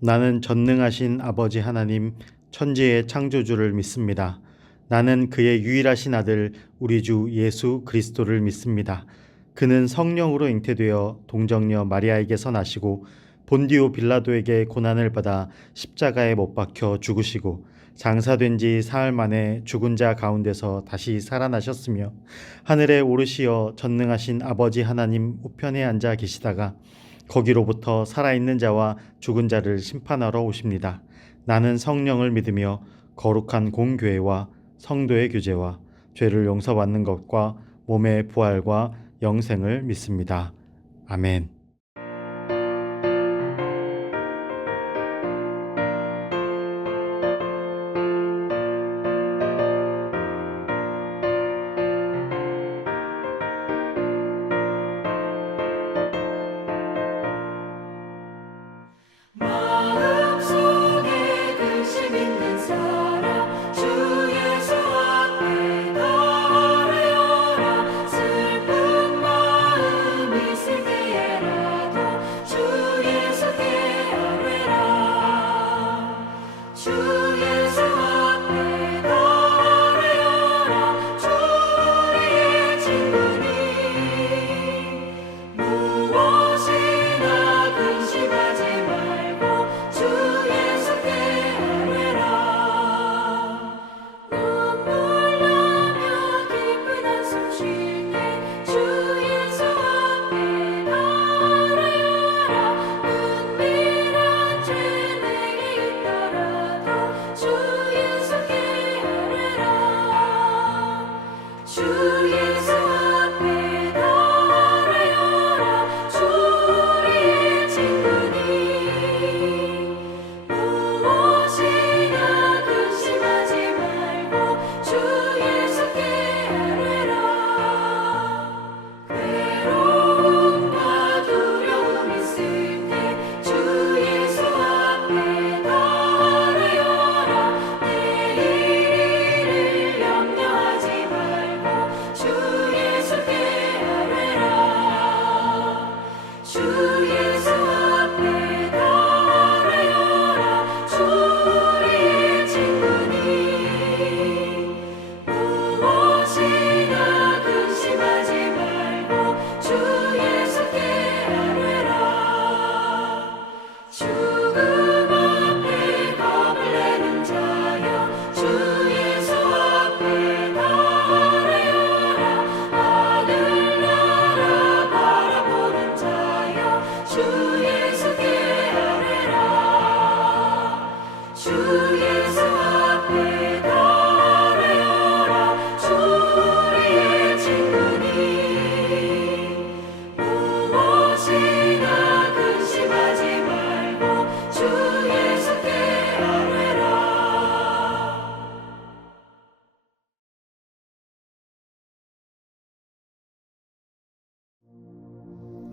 나는 전능하신 아버지 하나님, 천지의 창조주를 믿습니다. 나는 그의 유일하신 아들, 우리 주 예수 그리스도를 믿습니다. 그는 성령으로 잉태되어 동정녀 마리아에게서 나시고 본디오 빌라도에게 고난을 받아 십자가에 못 박혀 죽으시고 장사된 지 사흘 만에 죽은 자 가운데서 다시 살아나셨으며 하늘에 오르시어 전능하신 아버지 하나님 우편에 앉아 계시다가 거기로부터 살아있는 자와 죽은 자를 심판하러 오십니다. 나는 성령을 믿으며 거룩한 공교회와 성도의 교제와 죄를 용서받는 것과 몸의 부활과 영생을 믿습니다. 아멘. 마음속에 근심 있는 사람 주 예수 앞에 나아가라. 슬픈 마음 있을 때에라도 주 예수께 아뢰라. 주 예수 앞에 나아가라. 주 우리의 친구니 무엇이나 근심하지 말고 주 예수께 아뢰라. 눈물 나며 깊은 한숨 쉴 때 주 예수 앞에 나아가라. 은밀한 죄 내게 있더라도 주 예수께 아뢰라. 주 예수 앞에 나아가라. 주 우리의 친구니 무엇이나 근심하지 말고 주 예수께 아뢰라. 괴로움과 두려움 있을 때 주 예수 앞에 나아가라. 내일 일을 염려하지 말고 주 예수께 아뢰라. 주 예수 앞에 나아가라. 주 우리의 친구니 무엇이나 근심하지 말고 주 예수께 아뢰라. 죽음 앞에 겁을 내는 자여 주 예수 앞에 나아가라. 하늘 나라 바라보는 자여 주 예수께 아뢰라. 주 예수 앞에 나아가라. 주 우리의 친구니 무엇이나 근심하지 말고 주 예수께 아뢰라.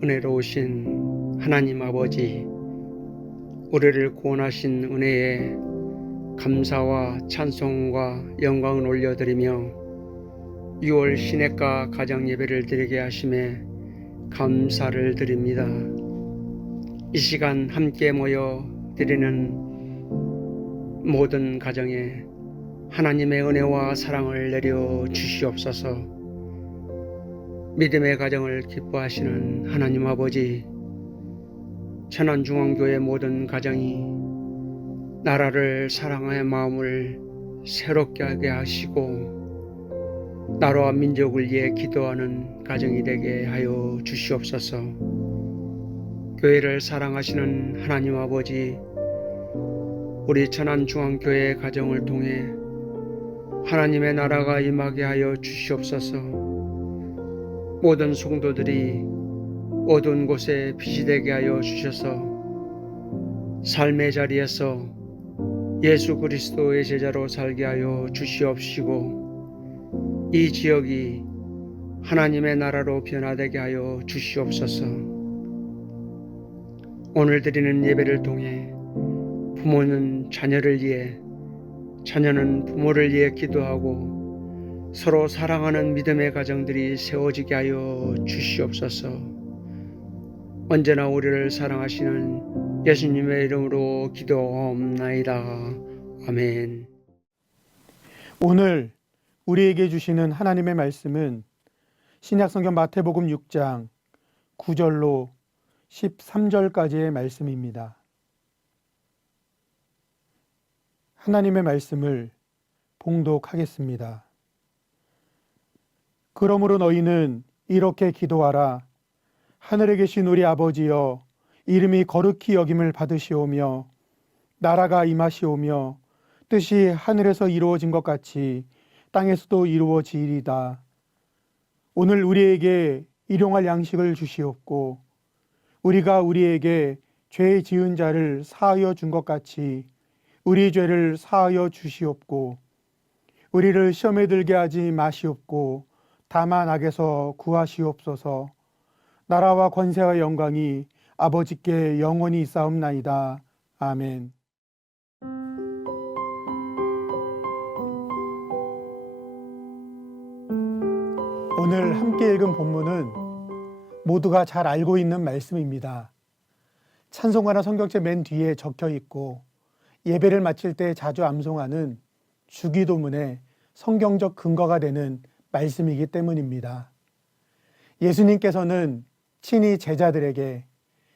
은혜로우신 하나님 아버지, 우리를 구원하신 은혜에 감사와 찬송과 영광을 올려드리며 6월 시냇가 가정예배를 드리게 하심에 감사를 드립니다. 이 시간 함께 모여 드리는 모든 가정에 하나님의 은혜와 사랑을 내려 주시옵소서. 믿음의 가정을 기뻐하시는 하나님 아버지, 천안중앙교회 모든 가정이 나라를 사랑하여 마음을 새롭게 하게 하시고 나라와 민족을 위해 기도하는 가정이 되게 하여 주시옵소서. 교회를 사랑하시는 하나님 아버지, 우리 천안중앙교회 가정을 통해 하나님의 나라가 임하게 하여 주시옵소서. 모든 성도들이 어두운 곳에 빛이 되게 하여 주셔서 삶의 자리에서 예수 그리스도의 제자로 살게 하여 주시옵시고 이 지역이 하나님의 나라로 변화되게 하여 주시옵소서. 오늘 드리는 예배를 통해 부모는 자녀를 위해, 자녀는 부모를 위해 기도하고 서로 사랑하는 믿음의 가정들이 세워지게 하여 주시옵소서. 언제나 우리를 사랑하시는 예수님의 이름으로 기도하옵나이다. 아멘. 오늘 우리에게 주시는 하나님의 말씀은 신약성경 마태복음 6장 9절로 13절까지의 말씀입니다. 하나님의 말씀을 봉독하겠습니다. 그러므로 너희는 이렇게 기도하라. 하늘에 계신 우리 아버지여, 이름이 거룩히 여김을 받으시오며 나라가 임하시오며 뜻이 하늘에서 이루어진 것 같이 땅에서도 이루어지리이다. 오늘 우리에게 일용할 양식을 주시옵고 우리가 우리에게 죄 지은 자를 사하여 준 것 같이 우리 죄를 사하여 주시옵고 우리를 시험에 들게 하지 마시옵고 다만 악에서 구하시옵소서. 나라와 권세와 영광이 아버지께 영원히 있사옵나이다. 아멘. 오늘 함께 읽은 본문은 모두가 잘 알고 있는 말씀입니다. 찬송가나 성경책 맨 뒤에 적혀 있고 예배를 마칠 때 자주 암송하는 주기도문의 성경적 근거가 되는 말씀이기 때문입니다. 예수님께서는 친히 제자들에게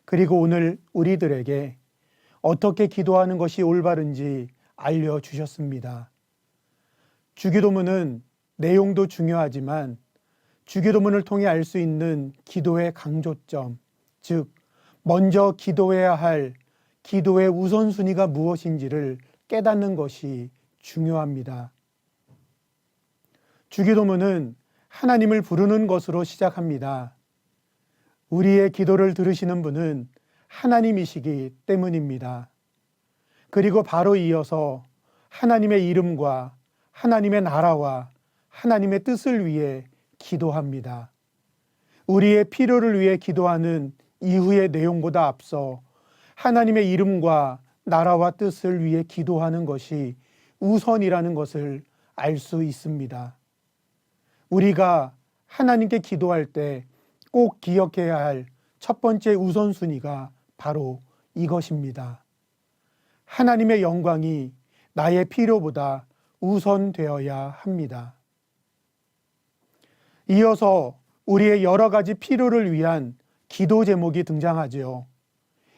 그리고 오늘 우리들에게 어떻게 기도하는 것이 올바른지 알려주셨습니다. 주기도문은 내용도 중요하지만 주기도문을 통해 알 수 있는 기도의 강조점, 즉 먼저 기도해야 할 기도의 우선순위가 무엇인지를 깨닫는 것이 중요합니다. 주기도문은 하나님을 부르는 것으로 시작합니다. 우리의 기도를 들으시는 분은 하나님이시기 때문입니다. 그리고 바로 이어서 하나님의 이름과 하나님의 나라와 하나님의 뜻을 위해 기도합니다. 우리의 필요를 위해 기도하는 이후의 내용보다 앞서 하나님의 이름과 나라와 뜻을 위해 기도하는 것이 우선이라는 것을 알 수 있습니다. 우리가 하나님께 기도할 때 꼭 기억해야 할 첫 번째 우선순위가 바로 이것입니다. 하나님의 영광이 나의 필요보다 우선되어야 합니다. 이어서 우리의 여러 가지 필요를 위한 기도 제목이 등장하지요.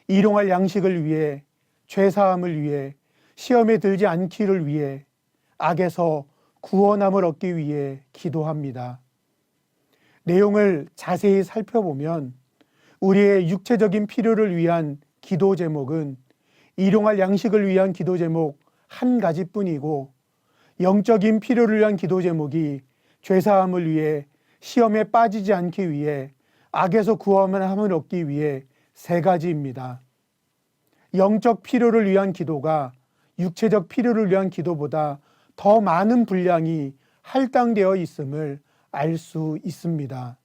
일용할 양식을 위해, 죄사함을 위해, 시험에 들지 않기를 위해, 악에서 구원함을 얻기 위해 기도합니다. 내용을 자세히 살펴보면 우리의 육체적인 필요를 위한 기도 제목은 일용할 양식을 위한 기도 제목 한 가지뿐이고 영적인 필요를 위한 기도 제목이 죄사함을 위해, 시험에 빠지지 않기 위해, 악에서 구원함을 얻기 위해 세 가지입니다. 영적 필요를 위한 기도가 육체적 필요를 위한 기도보다 더 많은 분량이 할당되어 있음을 알 수 있습니다.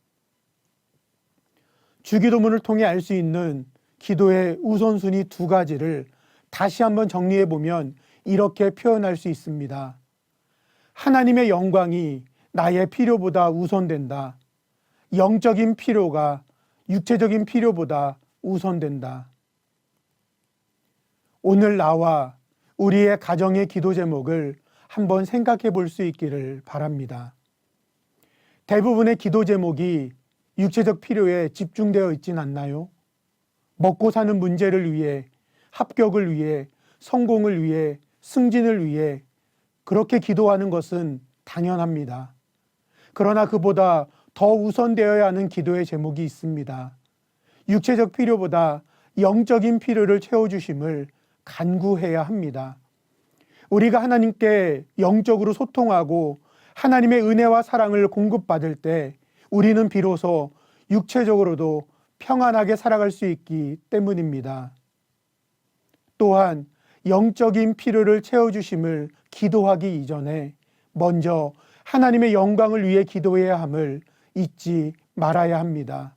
주기도문을 통해 알 수 있는 기도의 우선순위 두 가지를 다시 한번 정리해 보면 이렇게 표현할 수 있습니다. 하나님의 영광이 나의 필요보다 우선된다. 영적인 필요가 육체적인 필요보다 우선된다. 오늘 나와 우리의 가정의 기도 제목을 한번 생각해 볼 수 있기를 바랍니다. 대부분의 기도 제목이 육체적 필요에 집중되어 있진 않나요? 먹고 사는 문제를 위해, 합격을 위해, 성공을 위해, 승진을 위해 그렇게 기도하는 것은 당연합니다. 그러나 그보다 더 우선되어야 하는 기도의 제목이 있습니다. 육체적 필요보다 영적인 필요를 채워주심을 간구해야 합니다. 우리가 하나님께 영적으로 소통하고 하나님의 은혜와 사랑을 공급받을 때 우리는 비로소 육체적으로도 평안하게 살아갈 수 있기 때문입니다. 또한 영적인 필요를 채워주심을 기도하기 이전에 먼저 하나님의 영광을 위해 기도해야 함을 잊지 말아야 합니다.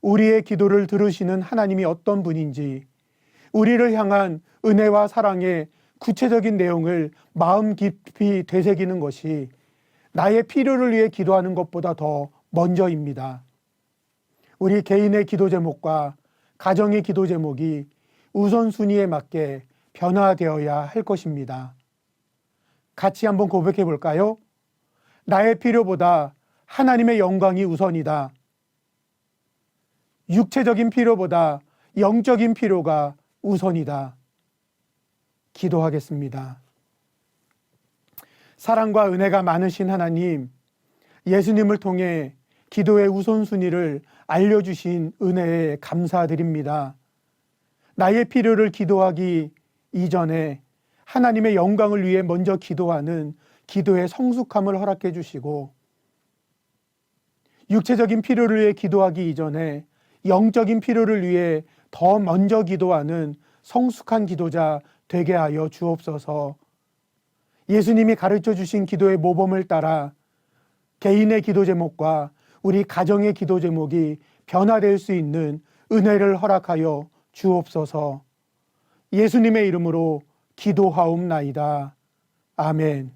우리의 기도를 들으시는 하나님이 어떤 분인지, 우리를 향한 은혜와 사랑의 구체적인 내용을 마음 깊이 되새기는 것이 나의 필요를 위해 기도하는 것보다 더 먼저입니다. 우리 개인의 기도 제목과 가정의 기도 제목이 우선순위에 맞게 변화되어야 할 것입니다. 같이 한번 고백해 볼까요? 나의 필요보다 하나님의 영광이 우선이다. 육체적인 필요보다 영적인 필요가 우선이다. 기도하겠습니다. 사랑과 은혜가 많으신 하나님, 예수님을 통해 기도의 우선순위를 알려주신 은혜에 감사드립니다. 나의 필요를 기도하기 이전에 하나님의 영광을 위해 먼저 기도하는 기도의 성숙함을 허락해 주시고, 육체적인 필요를 위해 기도하기 이전에 영적인 필요를 위해 더 먼저 기도하는 성숙한 기도자 되게 하여 주옵소서. 예수님이 가르쳐 주신 기도의 모범을 따라 개인의 기도 제목과 우리 가정의 기도 제목이 변화될 수 있는 은혜를 허락하여 주옵소서. 예수님의 이름으로 기도하옵나이다. 아멘.